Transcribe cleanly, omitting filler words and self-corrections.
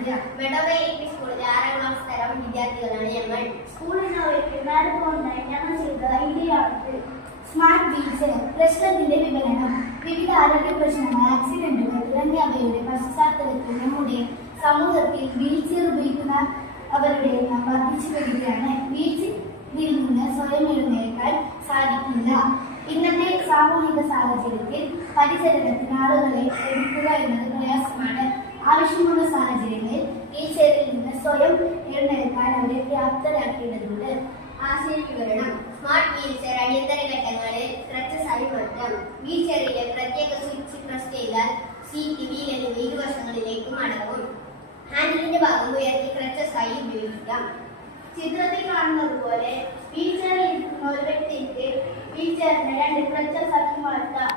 സ്കൂളിലെ 6ാം ക്ലാസ് തരം വിദ്യാർത്ഥികളാണ് ഞങ്ങൾ. ഞങ്ങൾ ചെയ്ത ഐഡിയയാണ് സ്മാർട്ട് വീൽചെയർ. പ്രശ്നത്തിന്റെ വിവരണം. വിവിധ ആരോഗ്യ പ്രശ്നങ്ങൾ, ആക്സിഡന്റുകൾ തുടങ്ങിയവയുടെ പശ്ചാത്തലത്തിൽ നമ്മുടെ സമൂഹത്തിൽ വീൽചെയർ ഉപയോഗിക്കുന്ന അവരുടെ എണ്ണം വർദ്ധിച്ചു വരികയാണ്. വീൽചെയറിൽ നിന്ന് സ്വയം എഴുന്നേൽക്കാൻ സാധിക്കില്ല. ഇന്നത്തെ സാമൂഹിക സാഹചര്യത്തിൽ പരിചരണത്തിന് ആളുകളെ എടുക്കുക എന്നത് പ്രയാസമാണ്. ആവശ്യമുള്ള സാഹചര്യങ്ങളിൽ വീൽചെയറിൽ നിന്ന് സ്വയം എഴുന്നേൽക്കാൻ അവരെ പ്രാപ്തരാക്കേണ്ടതുണ്ട്. ആശയവിവരണം. സ്മാർട്ട് വീൽചെയർ അടിയന്തര ഘട്ടങ്ങളിൽ ക്രച്ചസായി മാറ്റാം. വീൽചെയറിലെ പ്രത്യേക സ്വിച്ച് പ്രസ് ചെയ്താൽ സീറ്റ്, വീൽ എന്നിവ ഇരുവശങ്ങളിലേക്കും മടങ്ങും. ഹാൻഡിലിന്റെ ഭാഗം ഉയർത്തി ക്രച്ചസായി ഉപയോഗിക്കാം. ചിത്രത്തിൽ കാണുന്നത് പോലെ വീൽചെയറിൽ ഇരിക്കുന്ന ഒരു വ്യക്തിക്ക് വീൽചെയറിനെ 2 ക്രച്ചസാക്കി മാറ്റാം.